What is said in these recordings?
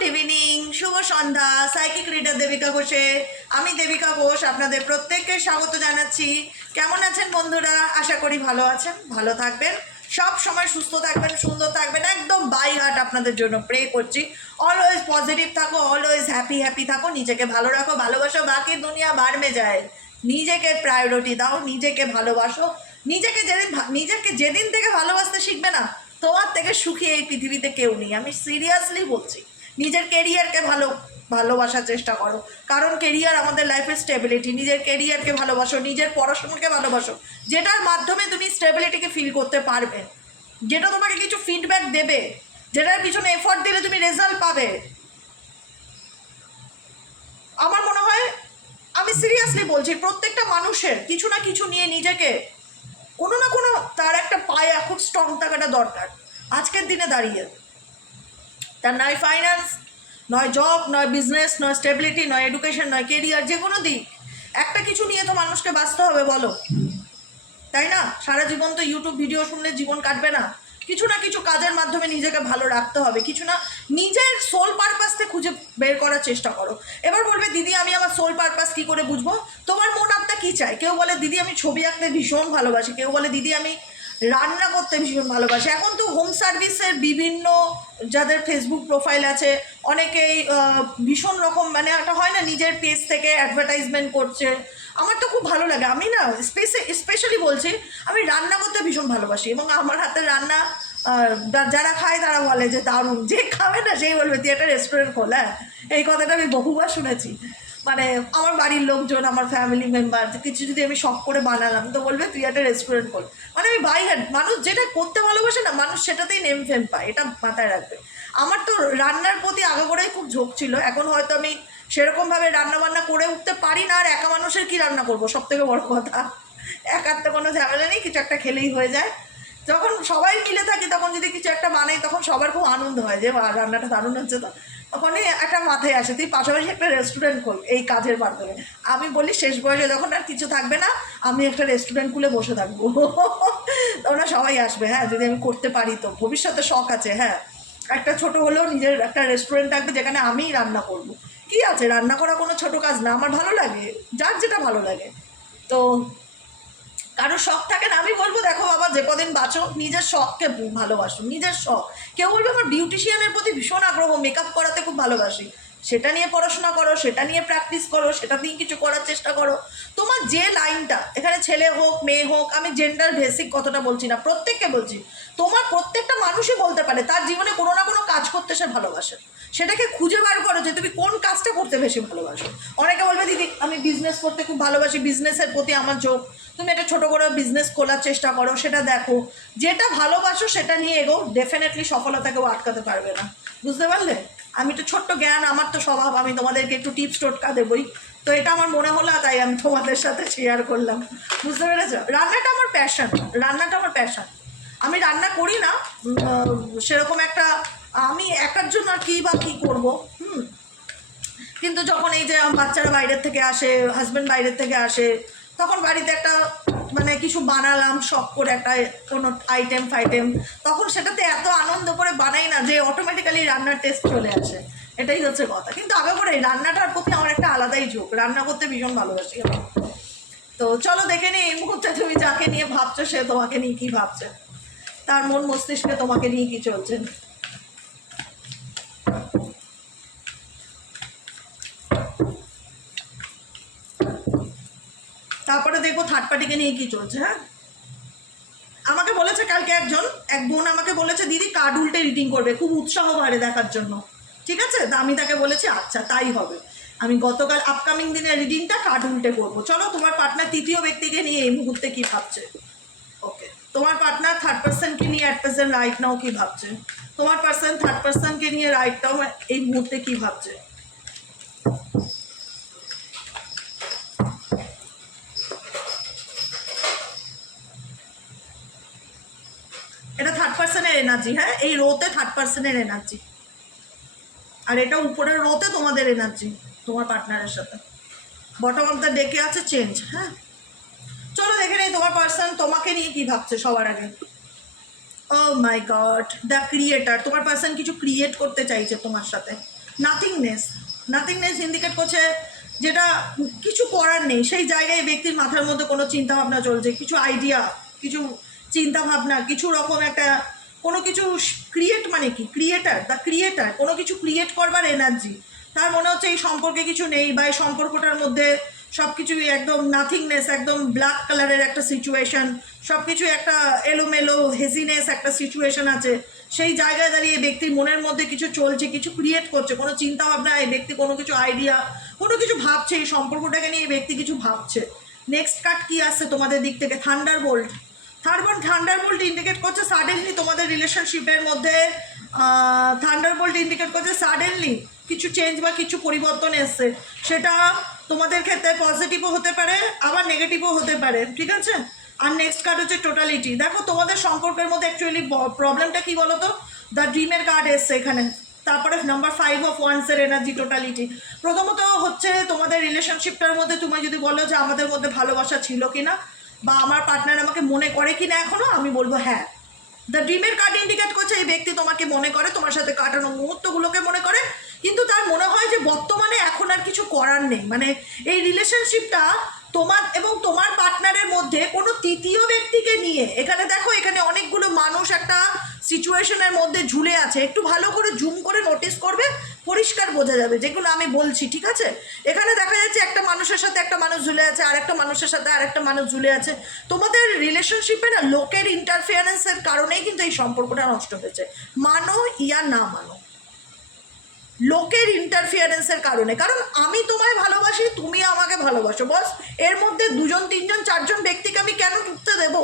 Good evening, শুভ সন্ধ্যা। Psychic reader Devika ঘোষে, আমি দেবিকা ঘোষ আপনাদের প্রত্যেককে স্বাগত জানাচ্ছি। কেমন আছেন বন্ধুরা? আশা করি ভালো আছেন, ভালো থাকবেন, সব সময় সুস্থ থাকবেন, সুন্দর থাকবেন, একদম বাই হার্ট আপনাদের জন্য প্রে করছি। অলওয়েজ পজিটিভ থাকো, অলওয়েজ হ্যাপি থাকো, নিজেকে ভালো রাখো, ভালোবাসো, বাকি দুনিয়া বার মে যায়। নিজেকে প্রায়োরিটি দাও, নিজেকে ভালোবাসো। নিজেকে যেদিন থেকে ভালোবাসতে শিখবে না, তোমার থেকে সুখী এই পৃথিবীতে কেউ নেই। আমি সিরিয়াসলি বলছি, নিজের কেরিয়ারকে ভালোবাসার চেষ্টা করো, কারণ কেরিয়ার আমাদের লাইফের স্টেবিলিটি। নিজের কেরিয়ারকে ভালোবাসো, নিজের পড়াশোনাকে ভালোবাসো, যেটার মাধ্যমে তুমি স্টেবিলিটিকে ফিল করতে পারবে, যেটা তোমাকে কিছু ফিডব্যাক দেবে, যেটার পিছনে এফর্ট দিলে তুমি রেজাল্ট পাবে। আমার মনে হয়, আমি সিরিয়াসলি বলছি, প্রত্যেকটা মানুষের কিছু না কিছু নিয়ে নিজেকে কোনো না কোনো তার একটা পায়া খুব স্ট্রং থাকাটা দরকার আজকের দিনে দাঁড়িয়ে। তার নয় ফাইন্যান্স, নয় জব, নয় বিজনেস, নয় স্টেবিলিটি, নয় এডুকেশন, নয় কেরিয়ার, যে কোনো দিক একটা কিছু নিয়ে তো মানুষকে বাঁচতে হবে, বলো, তাই না? সারা জীবন তো ইউটিউব ভিডিও শুনলে জীবন কাটবে না। কিছু না কিছু কাজের মাধ্যমে নিজেকে ভালো রাখতে হবে, কিছু না নিজের সোল পারপাসকে খুঁজে বের করার চেষ্টা করো। এবার বলবে দিদি আমি আমার সোল পারপাস কী করে বুঝবো? তোমার মন আত্মা কী চায়? কেউ বলে দিদি আমি ছবি আঁকতে ভীষণ ভালোবাসি, কেউ বলে দিদি আমি রান্না করতে ভীষণ ভালোবাসি। এখন তো হোম সার্ভিসের বিভিন্ন যাদের ফেসবুক প্রোফাইল আছে, অনেকেই ভীষণ রকম, মানে একটা হয় না, নিজের পেজ থেকে অ্যাডভার্টাইজমেন্ট করছে। আমার তো খুব ভালো লাগে। আমি না স্পেশালি বলছি, আমি রান্না করতে ভীষণ ভালোবাসি, এবং আমার হাতের রান্না যারা খায় তারা বলে যে দারুণ। যে খাবে না সেই বলবে তুই একটা রেস্টুরেন্ট খোল। হ্যাঁ, এই কথাটা আমি বহুবার শুনেছি। মানে আমার বাড়ির লোকজন, আমার ফ্যামিলি মেম্বার, কিছু যদি আমি শখ করে বানালাম তো বলবে তুই একটা রেস্টুরেন্ট খোল। মানে আমি বাই হার্ট, মানুষ যেটা করতে ভালোবাসে না, মানুষ সেটাতেই নেম ফেম পায়, এটা মাথায় রাখবে। আমার তো রান্নার প্রতি আগাগোড়াই খুব ঝোঁক ছিল। এখন হয়তো আমি সেরকমভাবে রান্নাবান্না করে উঠতে পারি না। আর একা মানুষের কী রান্না করবো, সব থেকে বড় কথা। একার তো কোনো ঝামেলা নেই, কিছু একটা খেলেই হয়ে যায়। যখন সবাই মিলে থাকি তখন যদি কিছু একটা বানাই, তখন সবার খুব আনন্দ হয় যে রান্নাটা দারুণ হচ্ছে। তো তখনই একটা মাথায় আসে তুই পাশাপাশি একটা রেস্টুরেন্ট খোল এই কাজের মাধ্যমে। আমি বলি শেষ বয়সে যখন আর কিছু থাকবে না, আমি একটা রেস্টুরেন্ট খুলে বসে থাকবো। তোমরা সবাই আসবে, হ্যাঁ, যদি আমি করতে পারি তো। ভবিষ্যতে শখ আছে, হ্যাঁ, একটা ছোট হলেও নিজের একটা রেস্টুরেন্ট থাকবে যেখানে আমিই রান্না করব। কি আছে, রান্না করা কোনো ছোটো কাজ না, আমার ভালো লাগে, যার যেটা ভালো লাগে। তো কারো শখ থাকে না, আমি বলবো দেখো বাবা, যে কদিন বাঁচো নিজের শখকে ভালোবাসো, নিজের শখ। কেউ বলবে আমার বিউটিশিয়ানের প্রতি ভীষণ আগ্রহ, মেকআপ করাতে খুব ভালোবাসি, সেটা নিয়ে পড়াশোনা করো, সেটা নিয়ে প্র্যাকটিস করো, সেটা নিয়ে কিছু করার চেষ্টা করো। তোমার যে লাইনটা, এখানে ছেলে হোক মেয়ে হোক, আমি জেন্ডার বেসিক কথাটা বলছি না, প্রত্যেককে বলছি। তোমার প্রত্যেকটা মানুষই বলতে পারে তার জীবনে কোনো না কোনো কাজ করতে সে ভালোবাসে। সেটাকে খুঁজে বার করো যে তুমি কোন কাজটা করতে বেশি ভালোবাসো। অনেকে বলবে দিদি আমি বিজনেস করতে খুব ভালোবাসি, বিজনেসের প্রতি আমার ঝোঁক। তুমি একটা ছোটো করে বিজনেস খোলার চেষ্টা করো, সেটা দেখো, যেটা ভালোবাসো সেটা নিয়ে এগো, ডেফিনেটলি সফলতাকেও আটকাতে পারবে না। বুঝতে পারলে? আমি তো ছোট্ট জ্ঞান, আমার তো স্বভাব, আমি তোমাদেরকে একটু টিপস টোটকা দেবই। তো এটা আমার মনে হলো, তাই আমি তোমাদের সাথে শেয়ার করলাম। বুঝতে পেরেছ? রান্নাটা আমার প্যাশন, রান্নাটা আমার প্যাশন। আমি রান্না করি না সেরকম একটা, আমি একার জন্য আর কী বা কী করবো। কিন্তু যখন এই যে বাচ্চারা বাইরের থেকে আসে, হাজব্যান্ড বাইরের থেকে আসে, তখন বাড়িতে একটা মানে কিছু বানালাম শখ করে, একটা কোনো আইটেম ফাইটেম, তখন সেটাতে এত আনন্দ করে বানাই না যে অটোমেটিক্যালি রান্নার টেস্ট চলে আসে। এটাই হচ্ছে কথা। কিন্তু আগে করে রান্নাটার প্রতি আমার একটা আলাদাই ঝোঁক, রান্না করতে ভীষণ ভালোবাসি আমি। তো চলো দেখে নিই এই মুহূর্তে তুমি যাকে নিয়ে ভাবছো সে তোমাকে নিয়ে কী ভাবছে, তার মন মস্তিষ্কে তোমাকে নিয়ে কী চলছে। তারপরে দেখবো থার্ড পার্টিকে নিয়ে কী চলছে। হ্যাঁ, আমাকে বলেছে কালকে এক বোন আমাকে বলেছে দিদি কার্ড উল্টে রিডিং করবে, খুব উৎসাহ বাড়ে দেখার জন্য। ঠিক আছে, তা আমি তাকে বলেছি আচ্ছা তাই হবে। আমি গতকাল আপকামিং দিনের রিডিংটা কার্ড উল্টে করবো। চলো, তোমার পার্টনার তৃতীয় ব্যক্তিকে নিয়ে এই মুহূর্তে কী ভাবছে? ওকে, তোমার পার্টনার থার্ড পার্সনকে নিয়ে অ্যাট প্রেজেন্ট রাইট নাও কী ভাবছে? তোমার পার্সন থার্ড পার্সনকে নিয়ে রাইট নাও এই মুহূর্তে কী ভাবছে? এটা থার্ড পার্সনের এনার্জি। হ্যাঁ, এই রোতে থার্ড পার্সনের এনার্জি, আর এটা উপরের রোতে তোমাদের এনার্জি তোমার পার্টনারের সাথে। বটম অফ দ্য ডেকে আছে চেঞ্জ। হ্যাঁ, চলো দেখে নেই তোমার পার্সন তোমাকে নিয়ে কী ভাবছে সবার আগে। ও মাই গড, দ্য ক্রিয়েটার। তোমার পার্সন কিছু ক্রিয়েট করতে চাইছে তোমার সাথে, নাথিংনেস ইন্ডিকেট করছে, যেটা কিছু করার নেই সেই জায়গায় ব্যক্তির মাথার মধ্যে কোনো চিন্তাভাবনা চলছে, কিছু আইডিয়া, কিছু চিন্তাভাবনা, কিছু রকম একটা কোনো কিছু ক্রিয়েট, মানে কি ক্রিয়েটার কোনো কিছু ক্রিয়েট করবার এনার্জি। তার মনে হচ্ছে এই সম্পর্কে কিছু নেই, বা এই সম্পর্কটার মধ্যে সব কিছুই একদম নাথিংনেস, একদম ব্ল্যাক কালারের একটা সিচুয়েশন, সব কিছু একটা এলোমেলো হেজিনেস একটা সিচুয়েশন আছে। সেই জায়গায় দাঁড়িয়ে ব্যক্তির মনের মধ্যে কিছু চলছে, কিছু ক্রিয়েট করছে, কোনো চিন্তাভাবনা, এই ব্যক্তি কোনো কিছু আইডিয়া, কোনো কিছু ভাবছে, এই সম্পর্কটাকে নিয়ে এই ব্যক্তি কিছু ভাবছে। নেক্সট কার্ড কি আসছে তোমাদের দিক থেকে? থান্ডারবোল্ট ইন্ডিকেট করছে সাডেনলি তোমাদের রিলেশনশিপের মধ্যে, থান্ডারবোল্ট ইন্ডিকেট করছে সাডেনলি কিছু চেঞ্জ বা কিছু পরিবর্তন এসছে। সেটা তোমাদের ক্ষেত্রে পজিটিভও হতে পারে, আবার নেগেটিভও হতে পারে, ঠিক আছে। আর নেক্সট কার্ড হচ্ছে টোটালিটি। দেখো তোমাদের সম্পর্কের মধ্যে অ্যাকচুয়ালি প্রবলেমটা কী বলো তো? দ্য ড্রিমের কার্ড এসছে এখানে, তারপরে নাম্বার 5 অফ ওয়ান্সের এনার্জি, টোটালিটি। প্রথমত হচ্ছে তোমাদের রিলেশনশিপটার মধ্যে তুমি যদি বলো যে আমাদের মধ্যে ভালোবাসা ছিল কিনা, বা আমার পার্টনার আমাকে মনে করে কিনা এখনও, আমি বলবো হ্যাঁ। দ্য ড্রিমের কার্ড ইন্ডিকেট করছে এই ব্যক্তি তোমাকে মনে করে, তোমার সাথে কাটানো মুহূর্তগুলোকে মনে করে, কিন্তু তার মনে হয় যে বর্তমানে এখন আর কিছু করার নেই। মানে এই রিলেশনশিপটা তোমার এবং তোমার পার্টনারের মধ্যে কোনো তৃতীয় ব্যক্তিকে নিয়ে, এখানে দেখো এখানে অনেকগুলো মানুষ একটা সিচুয়েশনের মধ্যে ঝুলে আছে। একটু ভালো করে জুম করে নোটিস করবে, পরিষ্কার বোঝা যাবে যেগুলো আমি বলছি, ঠিক আছে। এখানে দেখা যাচ্ছে একটা মানুষের সাথে একটা মানুষ ঝুলে আছে, আর একটা মানুষের সাথে আর একটা মানুষ ঝুলে আছে। তোমাদের রিলেশনশিপে না লোকের ইন্টারফিয়ারেন্সের কারণেই কিন্তু এই সম্পর্কটা নষ্ট হয়েছে, মানো ইয়া না মানো, লোকের ইন্টারফিয়ারেন্সের কারণে। কারণ আমি তোমায় ভালোবাসি, তুমি আমাকে ভালোবাসো, বস এর মধ্যে 2 3 4 ব্যক্তিকে আমি কেন ঢুকতে দেব?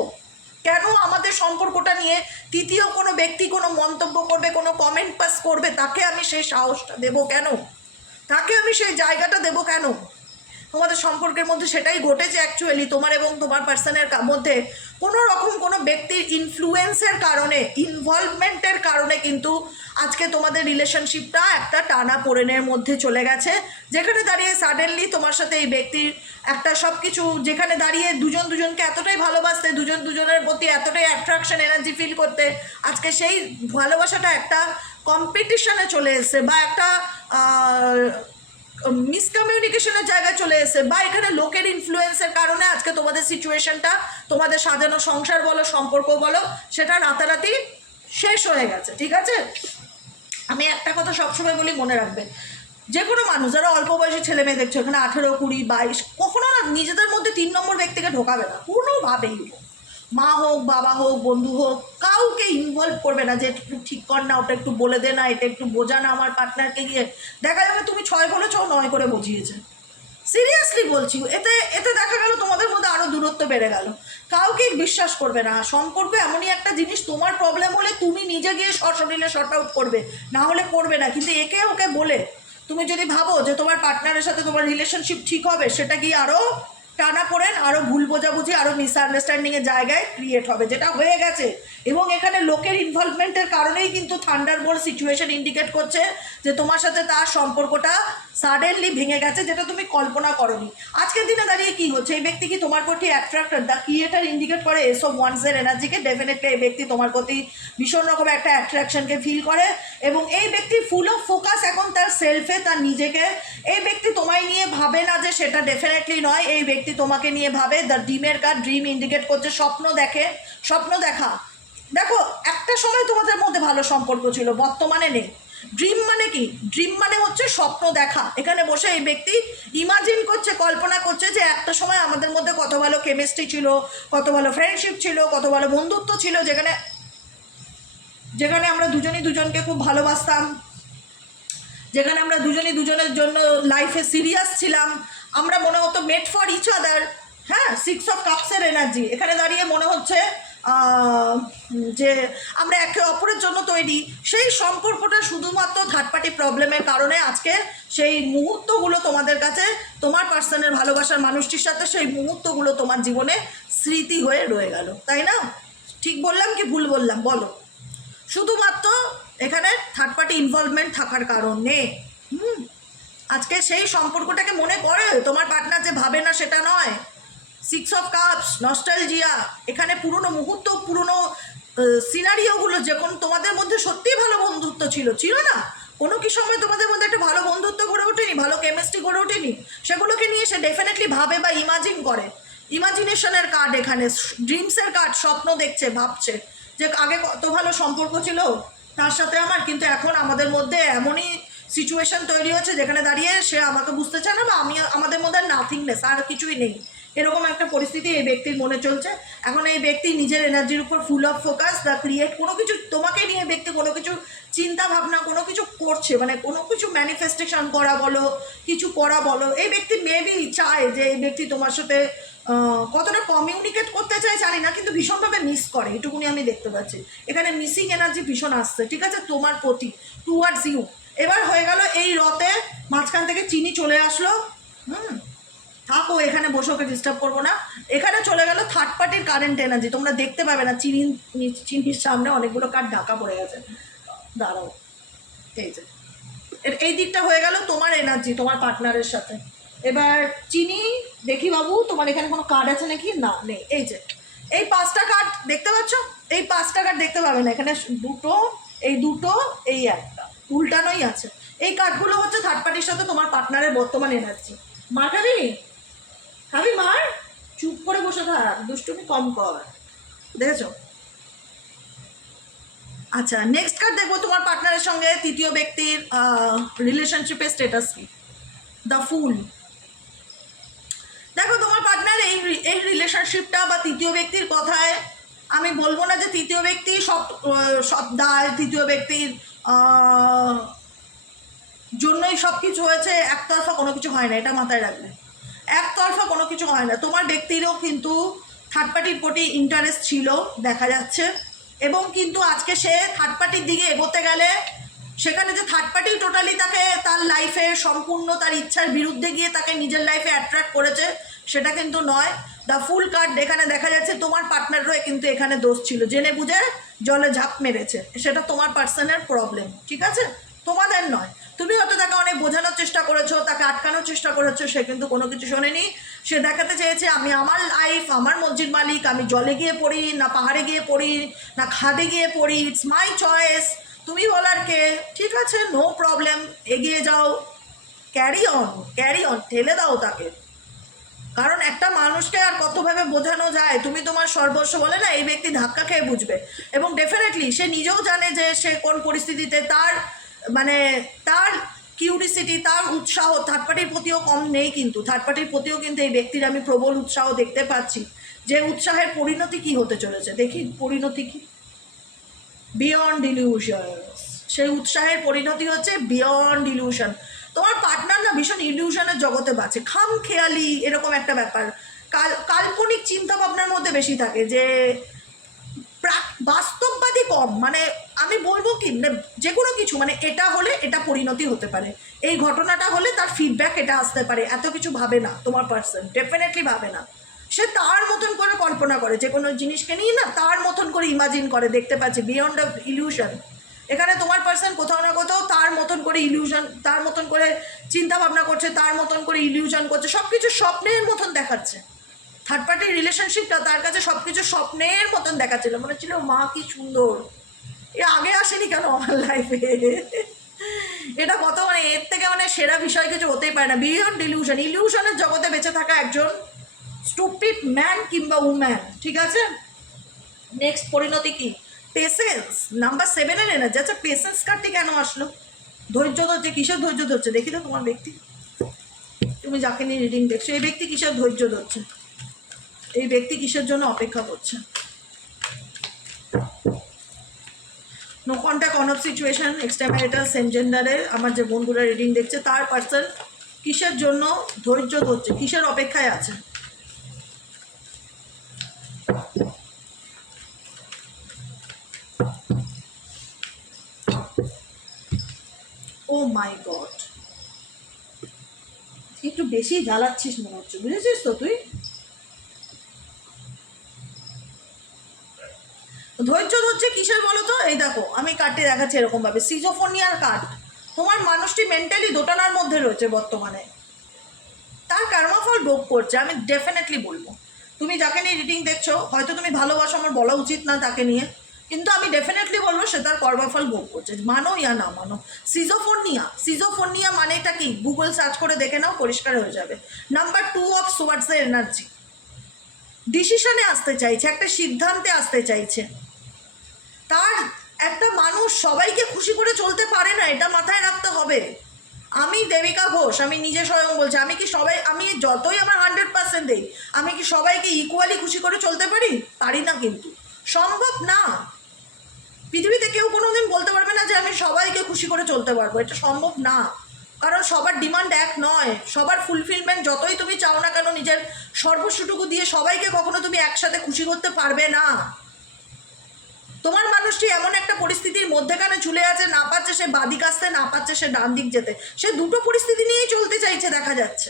কেন আমাদের সম্পর্কটা নিয়ে তৃতীয় কোনো ব্যক্তি কোনো মন্তব্য করবে, কোনো কমেন্ট পাস করবে, তাকে আমি সেই সাহসটা দেবো কেন? তাকে আমি সেই জায়গাটা দেবো কেন? তোমাদের সম্পর্কের মধ্যে সেটাই ঘটেছে অ্যাকচুয়ালি, তোমার এবং তোমার পার্সনের মধ্যে কোনো রকম কোনো ব্যক্তির ইনফ্লুয়েন্সের কারণে, ইনভলভমেন্টের কারণে কিন্তু আজকে তোমাদের রিলেশনশিপটা একটা টানা পোড়েনের মধ্যে চলে গেছে। যেখানে দাঁড়িয়ে সাডেনলি তোমার সাথে এই ব্যক্তির একটা সব কিছু, যেখানে দাঁড়িয়ে দুজনকে এতটাই ভালোবাসতে, দুজনের প্রতি এতটাই অ্যাট্রাকশন এনার্জি ফিল করতে, আজকে সেই ভালোবাসাটা একটা কম্পিটিশনে চলে এসছে, বা একটা মিসকমিউনিকেশনের জায়গায় চলে এসে, বা এখানে লোকের ইনফ্লুয়েন্সের কারণে আজকে তোমাদের সিচুয়েশনটা, তোমাদের সাজানো সংসার বলো, সম্পর্ক বলো, সেটা রাতারাতি শেষ হয়ে গেছে, ঠিক আছে। আমি একটা কথা সবসময় বলি, মনে রাখবে, যে কোনো মানুষ যারা অল্প বয়সী ছেলে মেয়ে দেখছো এখানে 18 20 22, কখনো না নিজেদের মধ্যে 3 নম্বর ব্যক্তিকে ঢোকাবে না, কোনোভাবেই। মা হোক, বাবা হোক, বন্ধু হোক, কাউকে ইনভলভ করবে না যে একটু ঠিক কর না, ওটা একটু বলে দে না, এটা একটু বোঝা না আমার পার্টনারকে গিয়ে। দেখা যাবে তুমি 6 বলেছো, 9 করে বুঝিয়েছে। সিরিয়াসলি বলছি, এতে দেখা গেল তোমাদের মধ্যে আরও দূরত্ব বেড়ে গেল। কাউকেই বিশ্বাস করবে না। সম্পর্ক এমনই একটা জিনিস, তোমার প্রবলেম হলে তুমি নিজে গিয়ে সশরীরে শর্ট আউট করবে, না হলে করবে না। কিন্তু একে ওকে বলে তুমি যদি ভাবো যে তোমার পার্টনারের সাথে তোমার রিলেশনশিপ ঠিক হবে, সেটা কি আরও টানা পড়েন, আরও ভুল বোঝাবুঝি, আরও মিসআন্ডারস্ট্যান্ডিংয়ের জায়গায় ক্রিয়েট হবে, যেটা হয়ে গেছে। এবং এখানে লোকের ইনভলভমেন্টের কারণেই কিন্তু থান্ডারবোল্ট সিচুয়েশন ইন্ডিকেট করছে যে তোমার সাথে তার সম্পর্কটা সাডেনলি ভেঙে গেছে, যেটা তুমি কল্পনা করোনি। আজকের দিনে দাঁড়িয়ে কি হচ্ছে, এই ব্যক্তি কি তোমার প্রতি অ্যাট্রাক্টেড? দ্য ক্রিয়েটার ইন্ডিকেট করে এসব ওয়ান্সের এনার্জিকে। ডেফিনেটলি এই ব্যক্তি তোমার প্রতি ভীষণ রকম একটা অ্যাট্রাকশনকে ফিল করে, এবং এই ব্যক্তি ফুল অফ ফোকাস এখন তার সেলফে, তার নিজেকে। এই ব্যক্তি তোমায় নিয়ে ভাবে না যে সেটা ডেফিনেটলি নয়, এই ব্যক্তি তোমাকে নিয়ে ভাবে। দ্য ড্রিমের কার্ড, ড্রিম ইন্ডিকেট করছে স্বপ্ন দেখে, স্বপ্ন দেখা। দেখো একটা সময় তোমাদের মধ্যে ভালো সম্পর্ক ছিল, বর্তমানে নেই। ড্রিম মানে কি? ড্রিম মানে হচ্ছে স্বপ্ন দেখা। এখানে বসে এই ব্যক্তি ইমাজিন করছে, কল্পনা করছে যে একটা সময় আমাদের মধ্যে কত ভালো কেমিস্ট্রি ছিল, কত ভালো ফ্রেন্ডশিপ ছিল, কত ভালো বন্ধুত্ব ছিল, যেখানে আমরা দুজনই দুজনকে খুব ভালোবাসতাম, যেখানে আমরা দুজনই দুজনের জন্য লাইফে সিরিয়াস ছিলাম, আমরা মনে হতো মেড ফর ইচ আদার। হ্যাঁ, 6 অফ কাপসের এনার্জি এখানে দাঁড়িয়ে মনে হচ্ছে যে আমরা একে অপরের জন্য তৈরি। সেই সম্পর্কটা শুধুমাত্র থার্ড পার্টি প্রবলেমের কারণে আজকে সেই মুহূর্তগুলো তোমাদের কাছে, তোমার পার্সনের ভালোবাসার মানুষটির সাথে সেই মুহূর্তগুলো তোমার জীবনে স্মৃতি হয়ে রয়ে গেল, তাই না? ঠিক বললাম কি ভুল বললাম বলো? শুধুমাত্র এখানে থার্ড পার্টি ইনভলভমেন্ট থাকার কারণে আজকে সেই সম্পর্কটাকে মনে করে তোমার পার্টনার যে ভাবে না, সেটা নয়। 6 অফ কাপস, নস্টালজিয়া, এখানে পুরনো মুহূর্ত, পুরনো সিনারিওগুলো, যখন তোমাদের মধ্যে সত্যিই ভালো বন্ধুত্ব ছিল না, কোনো কি সময় তোমাদের মধ্যে একটা ভালো বন্ধুত্ব গড়ে ওঠেনি, ভালো কেমিস্ট্রি গড়ে ওঠেনি? সেগুলোকে নিয়ে সে ডেফিনেটলি ভাবে বা ইমাজিন করে। ইমাজিনেশনের কার্ড এখানে, ড্রিমসের কার্ড, স্বপ্ন দেখছে, ভাবছে যে আগে কত ভালো সম্পর্ক ছিল তার সাথে আমার, কিন্তু এখন আমাদের মধ্যে এমনই সিচুয়েশন তৈরি হচ্ছে যেখানে দাঁড়িয়ে সে আমাকে বুঝতে চায় না, বা আমি আমাদের মধ্যে নাথিংনেস, আর কিছুই নেই। এরকম একটা পরিস্থিতি এই ব্যক্তির মনে চলছে এখন। এই ব্যক্তি নিজের এনার্জির উপর full of focus, the create, কোনো কিছু তোমাকে নিয়ে ব্যক্তি কোনো কিছু চিন্তা ভাবনা কোনো কিছু করছে, মানে কোনো কিছু ম্যানিফেস্টেশন করা বলো, কিছু করা বলো। এই ব্যক্তি মেবি চায় যে এই ব্যক্তি তোমার সাথে কতটা কমিউনিকেট করতে চায় জানি না, কিন্তু ভীষণভাবে মিস করে, এটুকুনি আমি দেখতে পাচ্ছি। এখানে মিসিং এনার্জি ভীষণ আসছে, ঠিক আছে, তোমার প্রতি, টুয়ার্ডস ইউ। এবার হয়ে গেল এই রথে মাঝখান থেকে চিনি চলে আসলো। থাকো এখানে বসে, ওকে ডিস্টার্ব করবো না। এখানে চলে গেল থার্ড পার্টির কারেন্ট এনার্জি, তোমরা দেখতে পাবে না, চিনির সামনে অনেকগুলো কার্ড ঢাকা পড়ে গেছে। দাঁড়াও, এই যে এই দিকটা হয়ে গেল তোমার এনার্জি তোমার পার্টনারের সাথে। এবার চিনি দেখি বাবু তোমার এখানে কোনো কার্ড আছে নাকি? না, নেই। এই যে এই 5টা কার্ড দেখতে পাচ্ছ, এই 5টা কার্ড দেখতে পাবে না, এখানে দুটো, এই দুটো, এই একটা উল্টানোই আছে। এই কার্ডগুলো হচ্ছে থার্ড পার্টির সাথে তোমার পার্টনারের বর্তমান এনার্জি। মার খাবি? খাবি মার? চুপ করে বসে থাক, দুষ্টুমি কম কর। দেখেছো? আচ্ছা, নেক্সট কার্ড দেখবো তোমার পার্টনারের সঙ্গে তৃতীয় ব্যক্তির রিলেশনশিপের স্ট্যাটাস কি। দ্য ফুল। দেখো তোমার পার্টনার এই রিলেশনশিপটা বা তৃতীয় ব্যক্তির কথায় আমি বলবো না যে তৃতীয় ব্যক্তি সব দায়, তৃতীয় ব্যক্তির জন্যই সব কিছু হয়েছে। একতরফা কোনো কিছু হয় না, এটা মাথায় রাখবে। একতরফা কোনো কিছু হয় না। তোমার ব্যক্তিরও কিন্তু থার্ড পার্টির প্রতি ইন্টারেস্ট ছিল দেখা যাচ্ছে, এবং কিন্তু আজকে সে থার্ড পার্টির দিকে এগোতে গেলে সেখানে যে থার্ড পার্টি টোটালি তাকে তার লাইফে সম্পূর্ণ তার ইচ্ছার বিরুদ্ধে গিয়ে তাকে নিজের লাইফে অ্যাট্রাক্ট করেছে সেটা কিন্তু নয়। দ্য ফুল কার্ড এখানে দেখা যাচ্ছে তোমার পার্টনারও কিন্তু এখানে দোষ ছিল, জেনে বুঝে জলে ঝাঁপ মেরেছে, সেটা তোমার পার্সনের প্রবলেম, ঠিক আছে, তোমাদের নয়। তুমি হয়তো তাকে অনেক বোঝানোর চেষ্টা করেছো, তাকে আটকানোর চেষ্টা করেছো, সে কিন্তু কোনো কিছু শোনেনি। সে দেখাতে চেয়েছে আমি আমার লাইফ, আমার মর্জির মালিক, আমি জলে গিয়ে পড়ি না পাহাড়ে গিয়ে পড়ি না খাদে গিয়ে পড়ি, ইটস মাই চয়েস, তুমি বলার কে? ঠিক আছে, নো প্রবলেম, এগিয়ে যাও, ক্যারি অন, ঠেলে দাও তাকে। কারণ একটা মানুষকে আর কতভাবে বোঝানো যায়? তুমি তোমার সর্বস্ব বলে না, এই ব্যক্তি ধাক্কা খেয়ে বুঝবে, এবং ডেফিনেটলি সে নিজেও জানে যে সে কোন পরিস্থিতিতে, তার মানে তার কিউরিসিটি, তার উৎসাহ থার্ড পার্টির প্রতিও কম নেই, কিন্তু থার্ড পার্টির প্রতিও কিন্তু এই ব্যক্তির আমি প্রবল উৎসাহ দেখতে পাচ্ছি। যে উৎসাহের পরিণতি কি হতে চলেছে দেখি, পরিণতি কি? Beyond illusion. সেই উৎসাহের পরিণতি হচ্ছে বিয়ন্ড ইলিউশন। তোমার পার্টনার না ভীষণ ইলিউশনের জগতে বাঁচে, খামখেয়ালি এরকম একটা ব্যাপার, কাল্পনিক চিন্তা ভাবনার মধ্যে বেশি থাকে, যে বাস্তববাদী কম। মানে আমি বলবো কি, যে কোনো কিছু মানে এটা হলে এটা পরিণতি হতে পারে, এই ঘটনাটা হলে তার ফিডব্যাক এটা আসতে পারে, এত কিছু ভাবে না তোমার পার্সন, ডেফিনেটলি ভাবে না। সে তার মতন করে কল্পনা করে, যে কোনো জিনিসকে নিয়ে না তার মতন করে ইমাজিন করে, দেখতে পাচ্ছে বিয়ন্ড অফ ইলিউশন। এখানে তোমার পার্সন কোথাও না কোথাও তার মতন করে ইলিউশন, তার মতন করে চিন্তা ভাবনা করছে, তার মতন করে ইলিউশন করছে, সব কিছু স্বপ্নের মতন দেখাচ্ছে। থার্ড পার্টির রিলেশনশিপটা তার কাছে সব কিছু স্বপ্নের মতন দেখাচ্ছিল, মনে হচ্ছিল মা কি সুন্দর, এ আগে আসেনি কেন আমার লাইফে, এটা কত মানে এর থেকে মানে সেরা বিষয় কিছু হতেই পারে না। বিয়ন্ড ইলিউশন, ইলিউশনের জগতে বেঁচে থাকা একজন স্টুপিড ম্যান কিংবা উম্যান, ঠিক আছে। নেক্সট পরিণতি কি? পেশেন্স, নাম্বার 7-এর এনার্জি। আচ্ছা, পেশেন্স কার্ডটি কেন আসলো? ধৈর্য ধরছে, কিসের ধৈর্য ধরছে দেখি তো তোমার ব্যক্তি, তুমি যাকে নিয়ে রিডিং দেখছো, এই ব্যক্তি কিসের ধৈর্য ধরছে, এই ব্যক্তি কিসের জন্য অপেক্ষা করছে? No contact, on off situation, extramarital, same জেন্ডারের আমার যে বন্ধুরা রিডিং দেখছে তার পার্সন কিসের জন্য ধৈর্য ধরছে, কিসের অপেক্ষায় আছে? ও মাই গড, একটু বেশি জ্বালাচ্ছিস মনে হচ্ছে, বুঝেছিস তো তুই? ধৈর্য ধরছে কিসের বলো তো? এই দেখো আমি কার্ডটি দেখাচ্ছি এরকমভাবে, সিজোফোনিয়ার কার্ড। তোমার মানুষটি মেন্টালি দোটানার মধ্যে রয়েছে বর্তমানে, তার কর্মফল ভোগ করছে, আমি ডেফিনেটলি বলবো। তুমি যাকে নিয়ে রিডিং দেখছো হয়তো তুমি ভালোবাসো, আমার বলা উচিত না তাকে নিয়ে, কিন্তু আমি ডেফিনেটলি বলবো সে তার কর্মফল ভোগ করছে, মানো ইয়া না মানো। সিজোফোনিয়া মানেটা কি গুগল সার্চ করে দেখে নাও, পরিষ্কার হয়ে যাবে। নাম্বার 2 অফ সোয়ার্ডসের এনার্জি, ডিসিশনে আসতে চাইছে, একটা সিদ্ধান্তে আসতে চাইছে। তার একটা মানুষ সবাইকে খুশি করে চলতে পারে না, এটা মাথায় রাখতে হবে। আমি দেবিকা ঘোষ, আমি নিজে স্বয়ং বলছি, আমি যতই আমার 100% দিই, আমি কি সবাইকে ইকুয়ালি খুশি করে চলতে পারি না, কিন্তু সম্ভব না। পৃথিবীতে কেউ কোনোদিন বলতে পারবে না যে আমি সবাইকে খুশি করে চলতে পারবো, এটা সম্ভব না। কারণ সবার ডিমান্ড এক নয়, সবার ফুলফিলমেন্ট যতই তুমি চাও না কেন নিজের সর্বস্বটুকু দিয়ে সবাইকে কখনো তুমি একসাথে খুশি করতে পারবে না। তোমার মানুষটি এমন একটা পরিস্থিতির মধ্যেখানে ঝুলে আছে, না পাচ্ছে সে বাদিক আসতে, না পাচ্ছে সে ডান দিক যেতে, সে দুটো পরিস্থিতি নিয়েই চলতে চাইছে দেখা যাচ্ছে।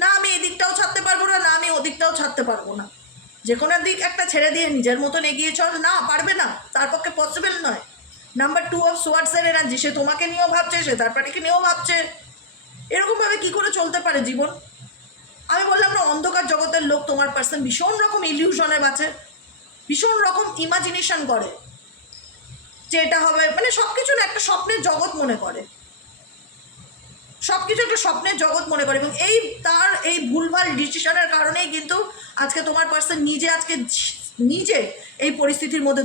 না আমি এদিকটাও ছাড়তে পারবো না, না আমি ওদিকটাও ছাড়তে পারবো না, যে কোনো দিক একটা ছেড়ে দিয়ে নিজের মতন এগিয়ে চল, না পারবে না, তার পক্ষে পসিবল নয়। নাম্বার 2 অফ সোয়ার্ডসের এনার্জি, সে তোমাকে নিয়েও ভাবছে, সে তার পার্টিকে নিয়েও ভাবছে। এরকমভাবে কী করে চলতে পারে জীবন? আমি বললাম না, অন্ধকার জগতের লোক তোমার পার্সন ভীষণ রকম ইলিউশনে বাঁচে, ভীষণ রকম ইমাজিনেশন করে যে এটা হবে, মানে সব কিছু না একটা স্বপ্নের জগৎ মনে করে, সব কিছু একটা স্বপ্নের জগৎ মনে করে। এবং তার এই ভুলভাল ডিসিশনের কারণেই কিন্তু আজকে তোমার পার্সন নিজে এই পরিস্থিতির মধ্যে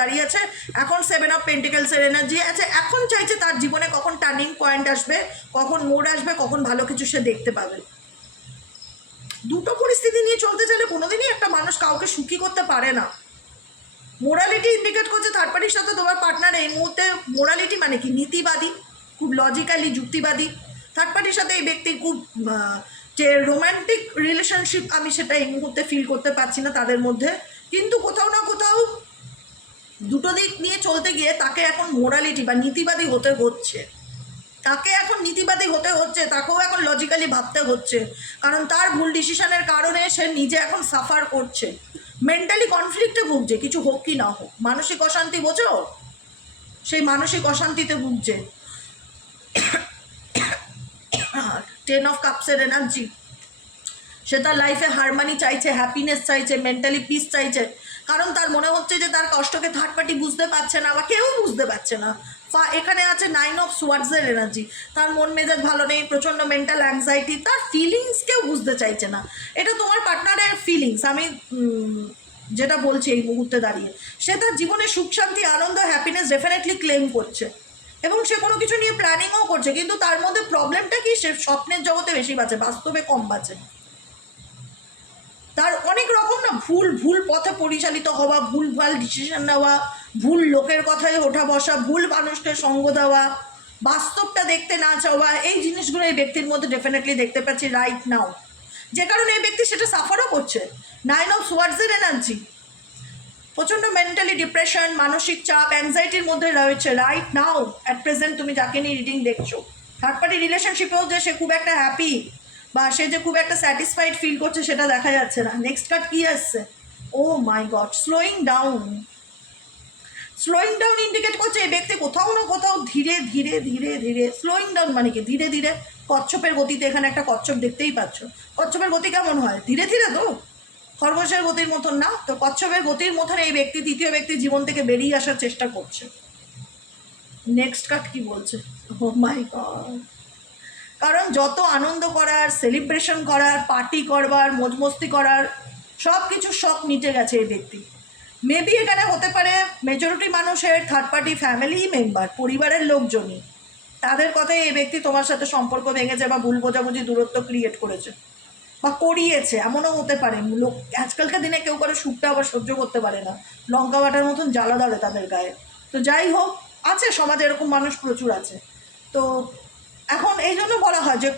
দাঁড়িয়ে আছে, এখন 7 অফ পেন্টিকেলসের এনার্জি আছে। এখন চাইছে তার জীবনে কখন টার্নিং পয়েন্ট আসবে, কখন মোড় আসবে, কখন ভালো কিছু সে দেখতে পাবে। দুটো পরিস্থিতি নিয়ে চলতে চাইলে কোনোদিনই একটা মানুষ কাউকে সুখী করতে পারে না। মোরালিটি ইন্ডিকেট করছে থার্ড পার্টির সাথে তোমার পার্টনার এই মুহূর্তে, মোরালিটি মানে কি, নীতিবাদী, খুব লজিক্যালি যুক্তিবাদী। থার্ড পার্টির সাথে এই ব্যক্তি খুব যে রোম্যান্টিক রিলেশনশিপ, আমি সেটা এই মুহূর্তে ফিল করতে পারছি না তাদের মধ্যে। কিন্তু কোথাও না কোথাও দুটো দিক নিয়ে চলতে গিয়ে তাকে এখন মোরালিটি বা নীতিবাদী হতে হচ্ছে, তাকেও এখন লজিক্যালি ভাবতে হচ্ছে। কারণ তার ভুল ডিসিশনের কারণে সে নিজে এখন সাফার করছে, মেন্টালি কনফ্লিক্টে ভুগছে, কিছু হোক কি না হোক। মানসিক অশান্তি, বোঝো, সেই মানসিক অশান্তিতে ভুগছে। 10 অফ কাপসের এনার্জি, সে তার লাইফে হারমানি চাইছে, হ্যাপিনেস চাইছে, মেন্টালি পিস চাইছে। কারণ তার মনে হচ্ছে যে তার কষ্টকে থার্ড পার্টি বুঝতে পারছে না, বা কেউ বুঝতে পারছে না। এখানে আছে 9 অফ সোয়ার্ডসের এনার্জি, তার মন মেজাজ ভালো নেই, প্রচণ্ড মেন্টাল অ্যাংজাইটি, তার ফিলিংস কেউ বুঝতে চাইছে না। এটা তোমার পার্টনারের ফিলিংস, আমি যেটা বলছি এই মুহূর্তে দাঁড়িয়ে। সে তার জীবনে সুখ শান্তি আনন্দ হ্যাপিনেস ডেফিনেটলি ক্লেম করছে, এবং সে কোনো কিছু নিয়ে প্ল্যানিংও করছে। কিন্তু তার মধ্যে প্রবলেমটা কি, সে স্বপ্নের জগতে বেশি বাঁচে, বাস্তবে কম বাঁচে। তার অনেক রকম না ভুল পথে পরিচালিত হওয়া, ভুলভাল ডিসিশন নেওয়া, ভুল লোকের কথায় ওঠা বসা, ভুল মানুষকে সঙ্গ দেওয়া, বাস্তবটা দেখতে না চাওয়া, এই জিনিসগুলো এই ব্যক্তির মধ্যে ডেফিনেটলি দেখতে পাচ্ছি রাইট নাও, যে কারণে এই ব্যক্তি সেটা সাফারও করছে। 9 অফ সোয়ার্ডসের এনার্জি, প্রচণ্ড মেন্টালি ডিপ্রেশন, মানসিক চাপ, অ্যাংজাইটির মধ্যে রয়েছে রাইট নাও অ্যাট প্রেজেন্ট। তুমি যাকে নিয়ে রিডিং দেখছো, থার্ড পার্টি রিলেশনশিপেও যে সে খুব একটা হ্যাপি বা সে যে খুব একটা স্যাটিসফাইড ফিল করছে সেটা দেখা যাচ্ছে না। নেক্সট কার্ড কী আসছে? ও মাই গড, স্লোয়িং ডাউন ইন্ডিকেট করছে এই ব্যক্তি কোথাও না কোথাও ধীরে ধীরে স্লোয়িং ডাউন মানে কি, ধীরে ধীরে, কচ্ছপের গতিতে। এখানে একটা কচ্ছপ দেখতেই পাচ্ছ, কচ্ছপের গতি কেমন হয়, ধীরে ধীরে, তো খরগোশের গতির মতন না, তো কচ্ছপের গতির মতন এই ব্যক্তি, তৃতীয় ব্যক্তি জীবন থেকে বেরিয়ে আসার চেষ্টা করছে। নেক্সট কার্ড কি বলছে? ও মাই গড, কারণ যত আনন্দ করার, সেলিব্রেশন করার, পার্টি করবার, মজমস্তি করার, সব কিছু শখ মিটে গেছে এই ব্যক্তি। মেবি এখানে হতে পারে মেজরিটি মানুষের থার্ড পার্টি ফ্যামিলি মেম্বার, পরিবারের লোকজনই, তাদের কথাই এই ব্যক্তি তোমার সাথে সম্পর্ক ভেঙেছে বা ভুল বোঝাবুঝি, দূরত্ব ক্রিয়েট করেছে বা করিয়েছে, এমনও হতে পারে। লোক আজকালকার দিনে কেউ কারো সুখটা আবার সহ্য করতে পারে না, লঙ্কা বাটার মতন জ্বালা ধরে তাদের গায়ে। তো যাই হোক, আছে সমাজে এরকম মানুষ প্রচুর আছে। তো এখন এই জন্য বলা হয় যে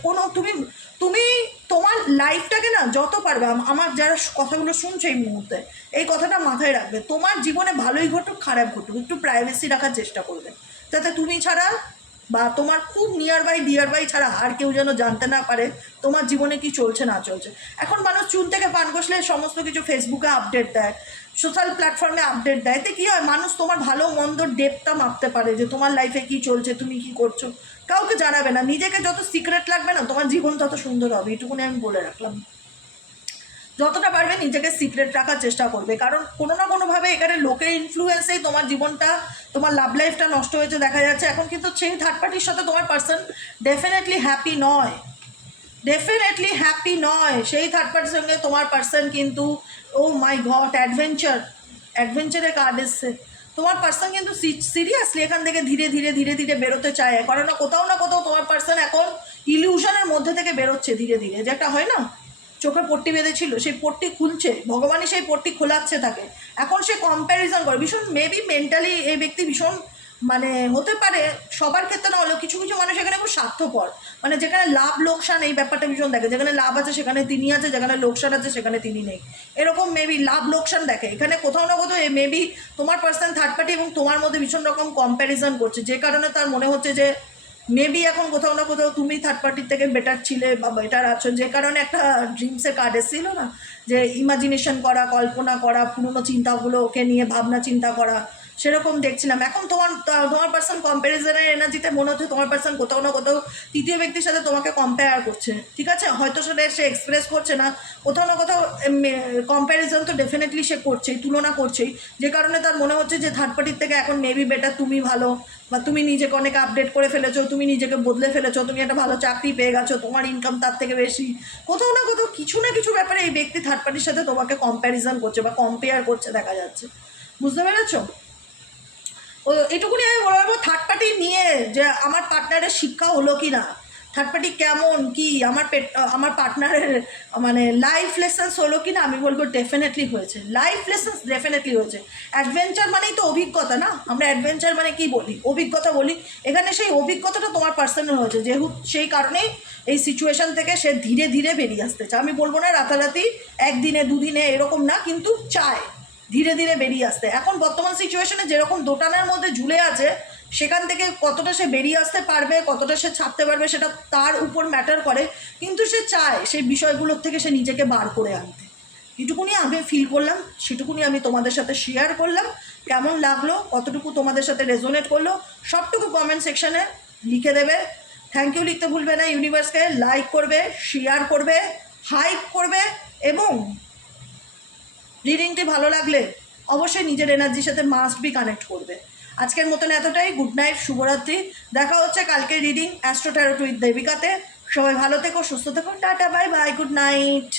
তুমি তোমার লাইফটাকে না যত পারবে, আমার যারা কথাগুলো শুনছে এই মুহূর্তে, এই কথাটা মাথায় রাখবে। তোমার জীবনে ভালোই ঘটুক খারাপ ঘটুক, একটু প্রাইভেসি রাখার চেষ্টা করবে, যাতে তুমি ছাড়া বা তোমার খুব ডিয়ার বাই ছাড়া আর কেউ যেন জানতে না পারে তোমার জীবনে কি চলছে না চলছে। এখন মানুষ চুন থেকে পান কষলে সমস্ত কিছু ফেসবুকে আপডেট দেয়, সোশ্যাল প্ল্যাটফর্মে আপডেট দেয়। এতে কী হয়, মানুষ তোমার ভালো মন্দর ডেপটা মাপতে পারে যে তোমার লাইফে কী চলছে, তুমি কি করছো। কাউকে জানাবে না, নিজেকে যত সিক্রেট লাগবে না তোমার জীবন তত সুন্দর হবে, এটুকুনি আমি বলে রাখলাম। যতটা পারবে নিজেকে সিক্রেট রাখার চেষ্টা করবে, কারণ কোনো না কোনোভাবে এখানে লোকের ইনফ্লুয়েন্সেই তোমার জীবনটা, তোমার লাভ লাইফটা নষ্ট হয়েছে দেখা যাচ্ছে। এখন কিন্তু সেই থার্ড পার্টির সাথে তোমার পার্সন ডেফিনেটলি হ্যাপি নয়, ডেফিনেটলি হ্যাপি নয়। সেই থার্ড পার্টির সঙ্গে তোমার পার্সন কিন্তু, ও মাই গড, অ্যাডভেঞ্চারের কার্ড এসছে। তোমার পার্সন কিন্তু সিরিয়াসলি এখান থেকে ধীরে ধীরে ধীরে ধীরে বেরোতে চায়, কারণ না কোথাও তোমার পার্সন এখন ইলিউশনের মধ্যে থেকে বেরোচ্ছে ধীরে ধীরে। যে একটা হয় না, চোখে পট্টি বেঁধেছিল, সেই পট্টি খুলছে, ভগবানই সেই পট্টি খোলাচ্ছে তাকে। এখন সে কম্প্যারিজন করে ভীষণ, মেবি মেন্টালি এই ব্যক্তি ভীষণ, মানে হতে পারে সবার ক্ষেত্রে না হলেও কিছু কিছু মানুষ এখানে খুব স্বার্থপর, মানে যেখানে লাভ লোকসান এই ব্যাপারটা ভীষণ দেখে, যেখানে লাভ আছে সেখানে তিনি আছে, যেখানে লোকসান আছে সেখানে তিনি নেই, এরকম মেবি লাভ লোকসান দেখে এখানে কোথাও না কোথাও। মেবি তোমার পার্সন থার্ড পার্টি এবং তোমার মধ্যে ভীষণ রকম কম্প্যারিজন করছে, যে কারণে তার মনে হচ্ছে যে মেবি এখন কোথাও না কোথাও তুমি থার্ড পার্টির থেকে বেটার ছিলে বা বেটার আছো, যে কারণে একটা ড্রিমসের কার্ড এসেছিল না, যে ইমাজিনেশন করা, কল্পনা করা, পুরনো চিন্তাগুলো ওকে নিয়ে ভাবনা চিন্তা করা, সেরকম দেখছিলাম। এখন তোমার পার্সন কম্প্যারিজনের এনার্জিতে মনে হচ্ছে তোমার পার্সন কোথাও না কোথাও তৃতীয় ব্যক্তির সাথে তোমাকে কম্পেয়ার করছে, ঠিক আছে? হয়তো সেটা সে এক্সপ্রেস করছে না, কোথাও না কোথাও কম্প্যারিজন তো ডেফিনেটলি সে করছেই, তুলনা করছেই, যে কারণে তার মনে হচ্ছে যে থার্ড পার্টির থেকে এখন মেবি বেটার তুমি ভালো, বা তুমি নিজেকে অনেক আপডেট করে ফেলেছো, তুমি নিজেকে বদলে ফেলেছো, তুমি একটা ভালো চাকরি পেয়ে গেছো, তোমার ইনকাম তার থেকে বেশি। কোথাও না কোথাও কিছু না কিছু ব্যাপারে এই ব্যক্তি থার্ড পার্টির সাথে তোমাকে কম্প্যারিজন করছে বা কম্পেয়ার করছে দেখা যাচ্ছে, বুঝতে পেরেছো? ও এটুকুনি আমি বলবো থার্ড পার্টি নিয়ে, যে আমার পার্টনারের শিক্ষা হলো কি না, থার্ড পার্টি কেমন কি, আমার পার্টনারের মানে লাইফ লেসেন্স হলো কি না, আমি বলবো ডেফিনেটলি হয়েছে, লাইফ লেসেন্স ডেফিনেটলি হয়েছে। অ্যাডভেঞ্চার মানেই তো অভিজ্ঞতা না, আমরা অ্যাডভেঞ্চার মানে কি বলি, অভিজ্ঞতা বলি। এখানে সেই অভিজ্ঞতাটা তোমার পার্সোনাল হয়েছে, যেহেতু সেই কারণেই এই সিচুয়েশান থেকে সে ধীরে ধীরে বেরিয়ে আসতে চায়। আমি বলবো না রাতারাতি একদিনে দুদিনে এরকম না, কিন্তু চায় ধীরে ধীরে বেরিয়ে আসতে। এখন বর্তমান সিচুয়েশনে যেরকম দোটানার মধ্যে ঝুলে আছে, সেখান থেকে কতটা সে বেরিয়ে আসতে পারবে, কতটা সে ছাড়তে পারবে, সেটা তার উপর ম্যাটার করে, কিন্তু সে চায় সেই বিষয়গুলোর থেকে সে নিজেকে বার করে আনতে। এটুকুনি আমি ফিল করলাম, সেটুকুনি আমি তোমাদের সাথে শেয়ার করলাম। কেমন লাগলো, কতটুকু তোমাদের সাথে রেজোনেট করলো, সবটুকু কমেন্ট সেকশানে লিখে দেবে। থ্যাংক ইউ লিখতে ভুলবে না। ইউনিভার্সকে লাইক করবে, শেয়ার করবে, হাইপ করবে, এবং রিডিংটি ভালো লাগলে অবশ্যই নিজের এনার্জির সাথে মাস্ট বি কানেক্ট করবে। আজকের মতন এতটাই। গুড নাইট, শুভরাত্রি। দেখা হচ্ছে কালকে রিডিং অ্যাস্ট্রো ট্যারোট উইথ দেবিকাতে। সবাই ভালো থেকো, সুস্থ থেকো, tata, bye bye, good night.